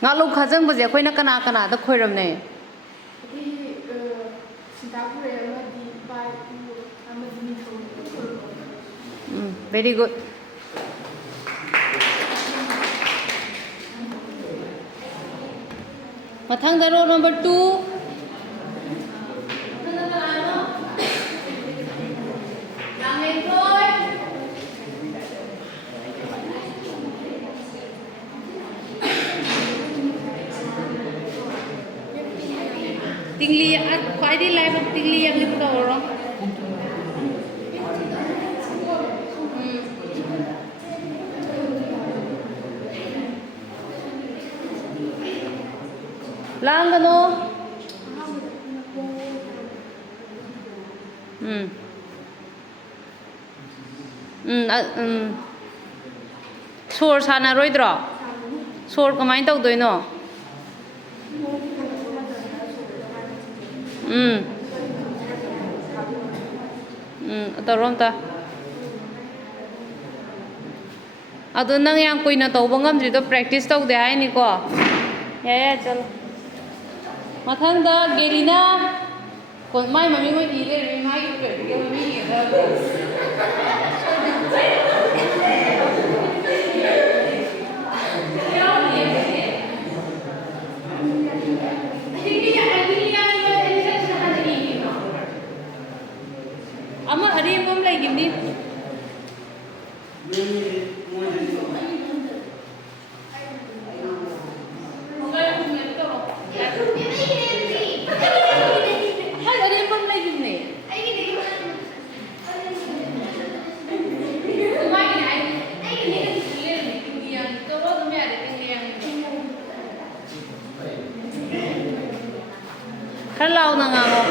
ngã lục khá dâng bây giờ khôi nó cana cana đó khôi rầm này very good mathang da row number 2 tingli khói đi lại một tingli yang itu tau orang lang kan lo sor sana roi dro sor kemain tau doi no taurom ta adu nang yang kuina tauba ngamdri do practice tau de hai ni ko ya chalo mathang da gelina kon mai mami mo di le mi mai ke ke mami ni da ama hari mom lagi gini kalau nang ngamo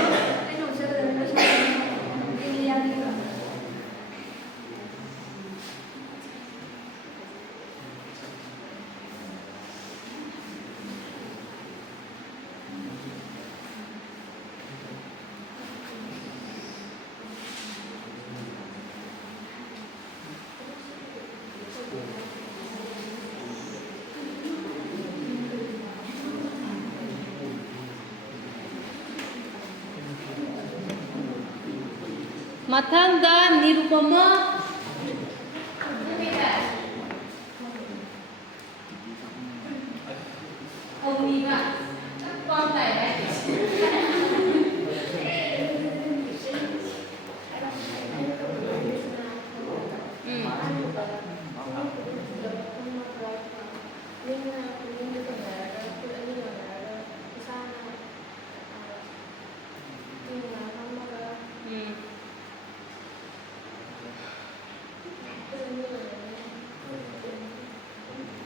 mathang da nirupama Auniga con này đấy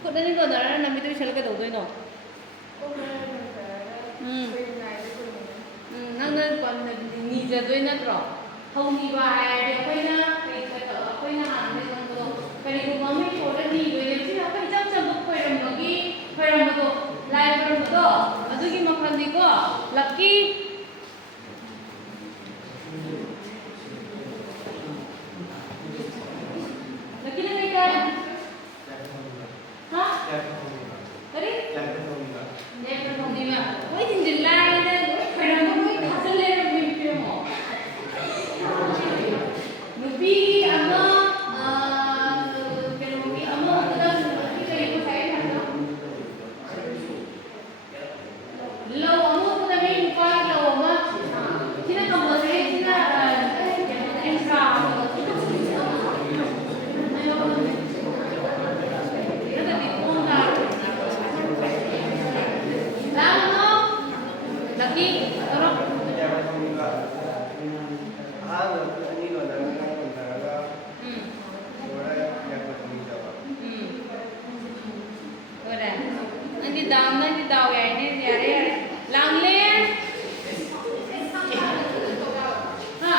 kok đây còn là nằm bên tôi chơi cái đầu tôi nọ năng nên còn nghỉ giờ tôi nhất rồi không nghỉ bài để quay na quay na hàng này còn đâu cái này cũng mới chỗ đó nghỉ rồi chứ không phải chắc chắn không quay làm cái đó lại làm cái đó ở đây cái mà đi có lucky lucky này cái hả tadi jangan ngomong dia woi jendelai dan kadang woi hasil lera mimpi mo mimpi ama kalau mimpi ama kadang kita ikut saya kan law ama kadang mimpi law ama kita kamu saya kita extra nanti tahu ya ini ya langlen ha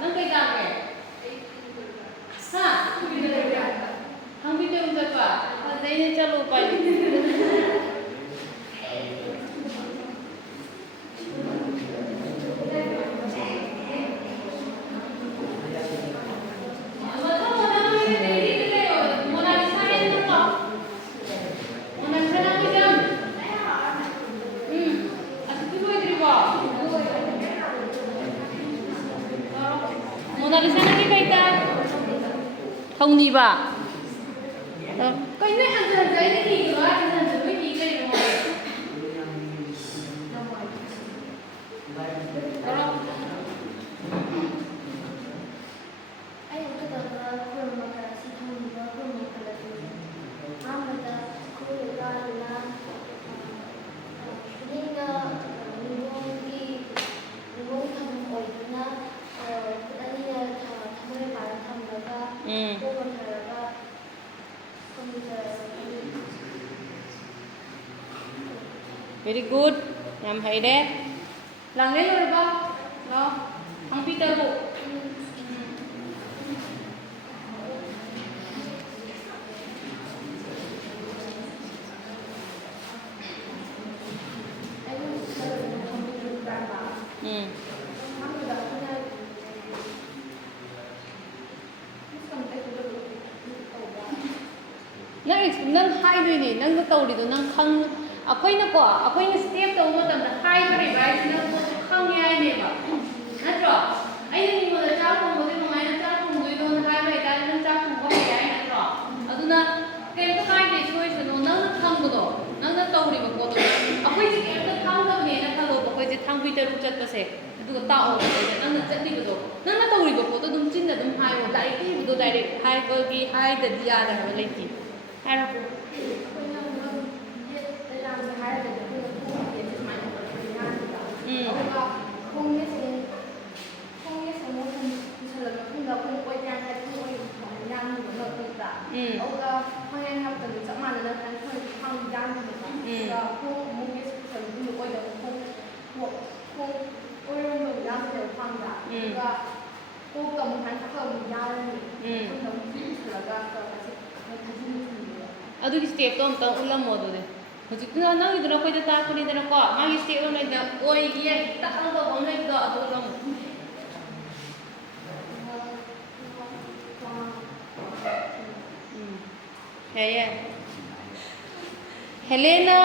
nang kai ka ke ha हम भी तो उधर पा नहीं चलो पाई Monalisa lagi kaita. Thongni ba. Kai ne hanjar gai ni ki ba hanjar bai ki kai mo. Very good. Yam hay de. Lang lên rồi ba. Đó. Ang Peter bu. Nang hai đôi này nang cái tàu đi tụi nang không akwai na ko akwai na step tàu mà tầm là hai cái bài thì nang không nghe ai nè mà nãy rồi ai nên nhiều là cháu không có cái mà ai cháu không người đâu hai bài ta nang cháu không có cái ai nãy rồi ở tụi na cái hai để chơi thì nó nang không có đâu nang tàu đi mà có đâu akwai chỉ cái không đâu nè nang thằng akwai chỉ thằng Peter rút chất base itu tao nang chất đi vào nang tàu đi vào có đúng chín là đúng hai một đại cái vào direct hai cái hai để đi ra là nó lấy gì hai đâu ꯑꯗꯨꯒꯤ ꯁ꯭ꯇꯦꯞꯇꯣ ꯑꯝꯇꯪ ꯎꯠꯂꯝꯃꯣ ꯑꯗꯨꯗꯤ ꯍꯧꯖꯤꯛꯅ ꯅꯪꯒꯤꯗꯨꯅ ꯑꯩꯈꯣꯏꯗ ꯇꯥꯛꯄꯅꯤꯗꯅꯀꯣ ꯃꯥꯒꯤ step ꯑꯃ ꯂꯩꯗꯅ ꯑꯣꯏꯒꯤ ꯇꯥꯛꯑꯒ ꯇꯧꯕ ꯑꯃ ꯂꯩꯕꯗꯣ ꯑꯗꯨ ꯎꯠꯂꯝꯃꯣ ꯌꯥꯏ ꯌꯥꯏ ꯍꯦꯂꯦꯅꯥ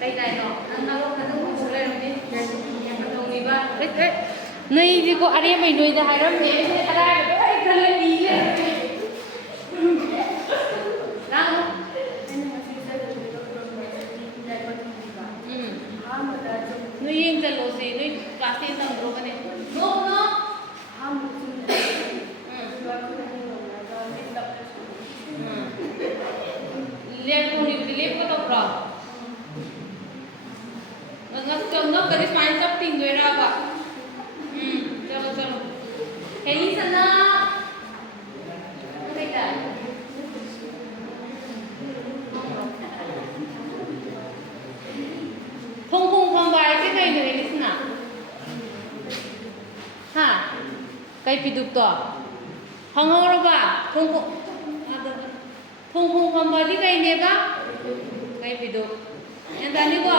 ꯀꯩ ꯇꯥꯏꯅꯣ ꯅꯪ ꯅꯔꯣꯛ ꯑꯗꯨꯝ ꯎꯁꯨ ꯂꯩꯔꯝꯅꯤ ꯇꯧꯅꯤꯕ ꯅꯣꯏꯗꯤꯀꯣ ꯑꯔꯦꯝꯕꯩ ꯅꯣꯏꯗ ꯍꯥꯏꯔꯝꯃꯦ ꯑꯔꯥꯏꯕꯗꯣ ꯑꯩ ꯈꯜꯂ ꯏ ꯂꯩꯔꯝꯃꯦ Noi yang jalan sih, noi kelas yang tang berapa nih? No. Lihat lihat kau tahu berapa? Nggak garis main cap tinggal apa? Jalan. Hei sana. Kita. Thong bài cái này người listen à? Ha? Cái piduk to. Hong rồi ba. Thong bài cái này ba. Cái piduk. Yang tadi ko.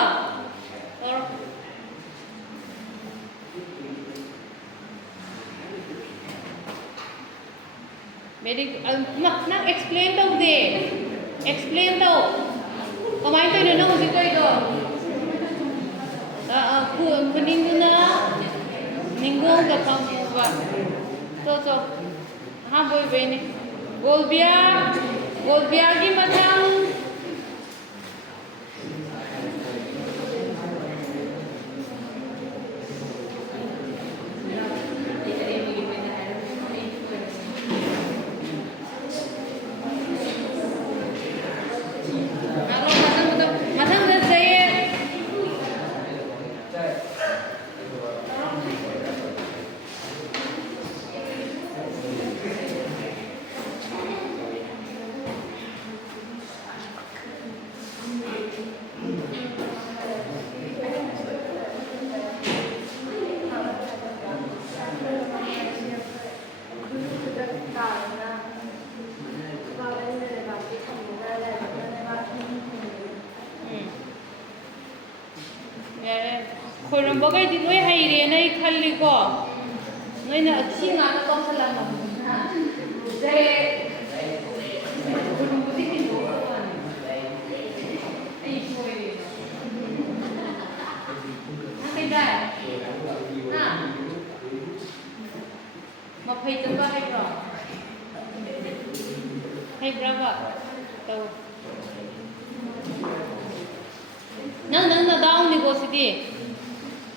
Or Very nak explain tau deh. Explain tau. Kemarin tu dia nak uji kau itu. Peninggungan ninggung ke pangkuba. So. Boy ni. Golbia ki matang. Khoi di noi hai re nai khalli ko noi na achi nga na ko sala ma je budi ki do ai khoi ai dai na brava tau nang down ni go sidi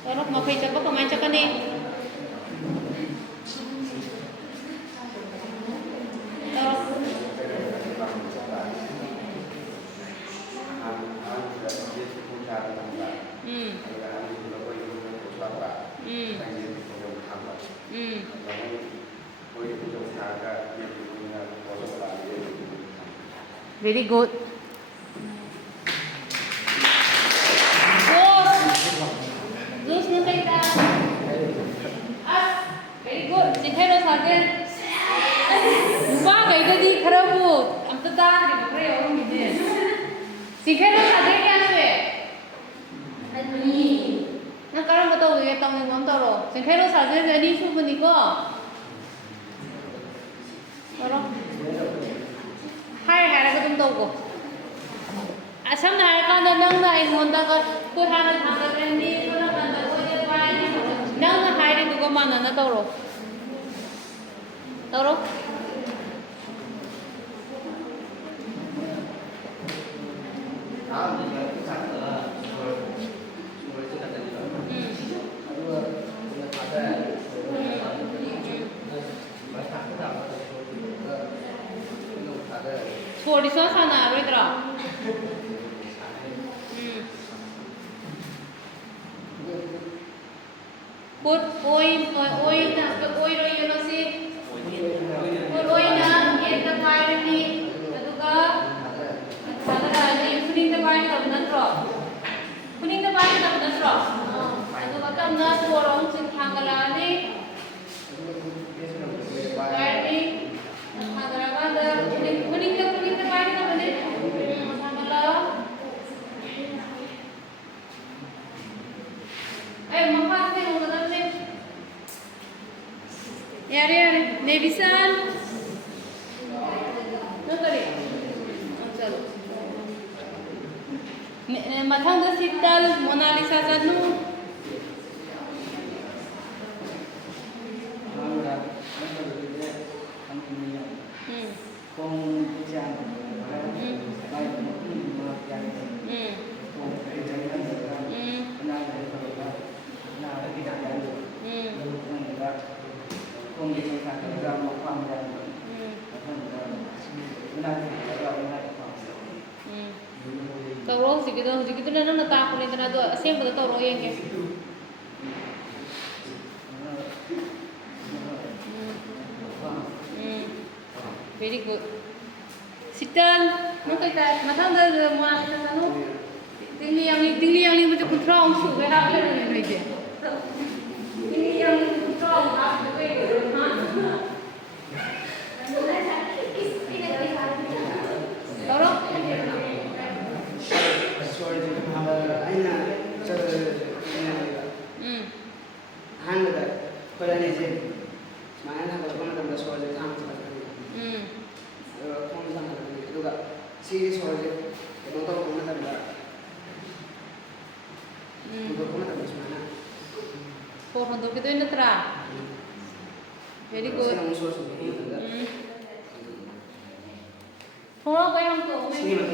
tarok makai chapa kamai chakani Very good. Zeus na kita. Very good. Sikero sagen. Lupa kayak tadi kerabu. Amta dah di bawah ya orang ini. Sikero sagen क्या है? Nah sekarang betul ya tahu ni mana tahu. Sikero sagen jadi subuh ni ko. Orang. Hai cái tum đâu cô asam hai con đã nâng lại ngón ta có cô hai là thằng cái đi cô là thằng cái cô đi vai đi nâng là hai đi cô mà nó đâu rồi Di sana, betul. Put oil na, oil oil na si. Put oil na, get the fire ni. Ito ka. Ada ni kuning the fire na nantro. Kuning the fire na nantro. Ito ka kam na suarong sing hanggalan ni. Fire ni. Hanggalan ka kuning the Yare, Nevisan. Notari. Chalo. Mathang da Sital, Mona Lisa Sanu. Tauro segitu na nang natakot nito na doon. Asing ba tauro yan eh? Very good. Sitan, no kita matang dah mana kita sanu. Tinggi yang ni macam control unsur ke apa ni ni je. Tinggi yang control apa tu ke? Tauro? Untuk itu ini terang. Very good. Thora cái không tổ mình.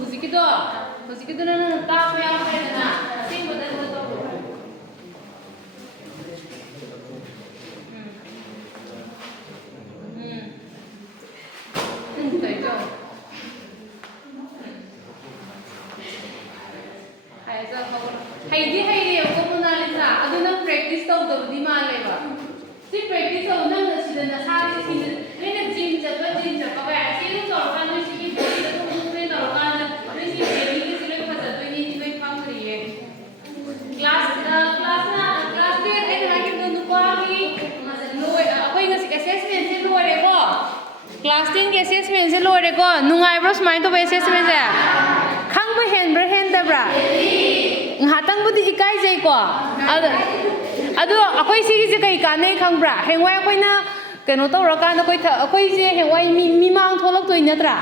hꯧꯖꯤꯛꯀꯤꯗꯨꯅ ꯅꯪ ꯇꯥꯛꯄ ꯌꯥꯎꯈ꯭ꯔꯦꯗꯅ ꯑꯁꯦꯡꯕꯗ ꯑꯗꯨ ꯇꯧꯔꯣ هيدي يقومون عليها أدونا practice تودو دي ما عليها سي practice تودو نسيدا نساري سيدا لين الجيم جبا بعد سيدا تورقا نسي كي بودي تقومون تورقا نسي بيبي كسيلك فسدو ني تبي فهم كريه class دير أي حاجة بدو نقولي مثلا لوي أقوي نسي assessment سي لوي ريكو class 10 के assessment से लोरे को नुंगाई brush mine तो assessment से खंग में hand दबरा nghatang budi ikai jai ko adu akoi si ji kai ka nei khangbra hengwai akoi na keno tawra ka na akoi je hengwai mi mang tholok toi natra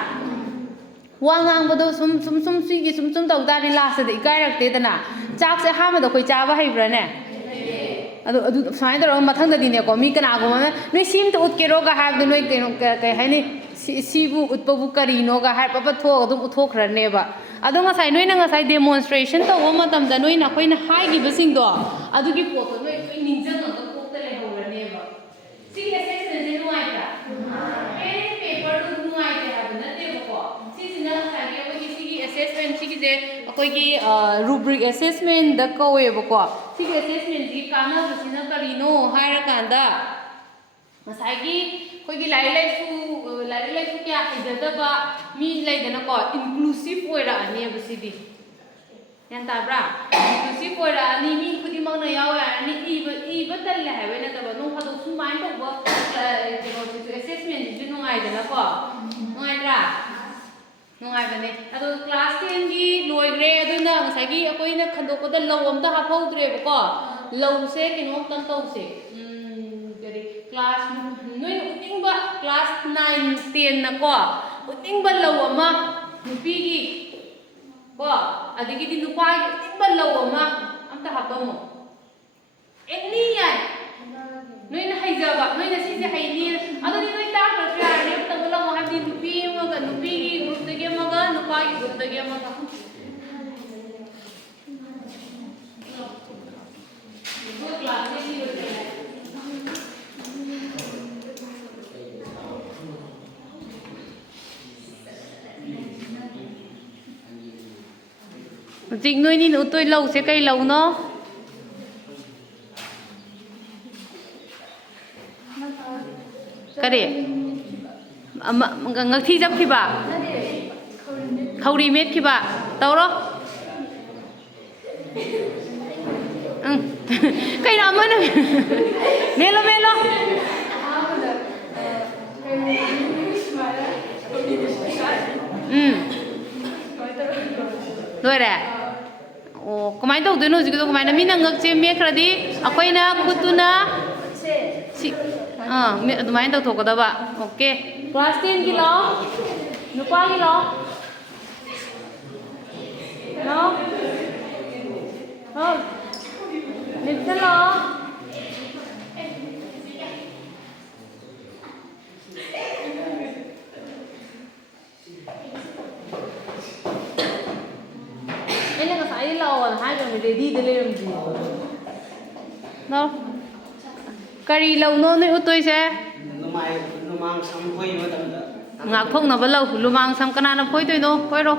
wangang bodo sum si gi sum taw da ri last de ikai rakte dana chak se ha ma da koi cha ba haibra ne adu sai da mathang da dine ko mi kana go ma noi sim to ut ke ro ga ha de noi keno kai hai ni sibu utpa bu kari no ga ha pa tho adum uthok rane ba adu ngasai noi na ngasai demonstration to wa matam da noi na koi na hai gi basing do adu gi po to noi koi ninja no to pok ta le ho rane ba si assessment je nuai ta pen paper to nuai ta ha na te ko si sina sai gi ko si gi assessment si gi je koi gi rubric assessment da ko we ba ko si gi assessment gi kana bu sina kari no hai ra kan da ngasai gi koi gi lai su kya ijada ba mi lai dana ko inclusive oira ani absidi yan ta bra inclusive oira ani mi khudi mang na yaw ya ani iba tal la ha wena ta ba no phado su mai to ba assessment ji no ngai dana ko ngai ra no ngai bane ado class 10 gi loi gre aduna ngasai gi akoi na khando ko da law am ta ha phau dre ba ko law se kino tan tau se class noi utingba class 9 10 na ko utingba law ama nupi gi ko adigi di nupa gi utingba law ama amta habamo enni yai noi na haijaba noi na sisi haini adoni noi ta ka kya ne ta bola mo habdi nupi gi group de ge ma ga nupa gi group de ge ma ga class ni Jing noi ni no toi lau se kai lau no kare ngak thi jap khiba khauri met khiba tawro kai na mana melo rồi đấy. Oh, kemai tahu tu nus gitu kemai nami nanggak cemie keradi, aku ina kutuna si, kemai tahu thok ada ba, oke. Kelas 10 kilo, lupa kilo, no, oh, nipsen lo. Ini nggak saya lawan, hai kami ready dalam di. No, kari lau no ni utoi se. Lumang sam phoi mà tầm đó. Ngạc phong nó vẫn lâu, lumang sam kana nó phoi toi no, phoi ro.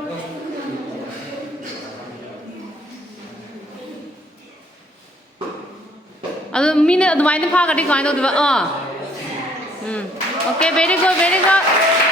Ado mine, ado main pha kadi kain to diba. Okay, very good.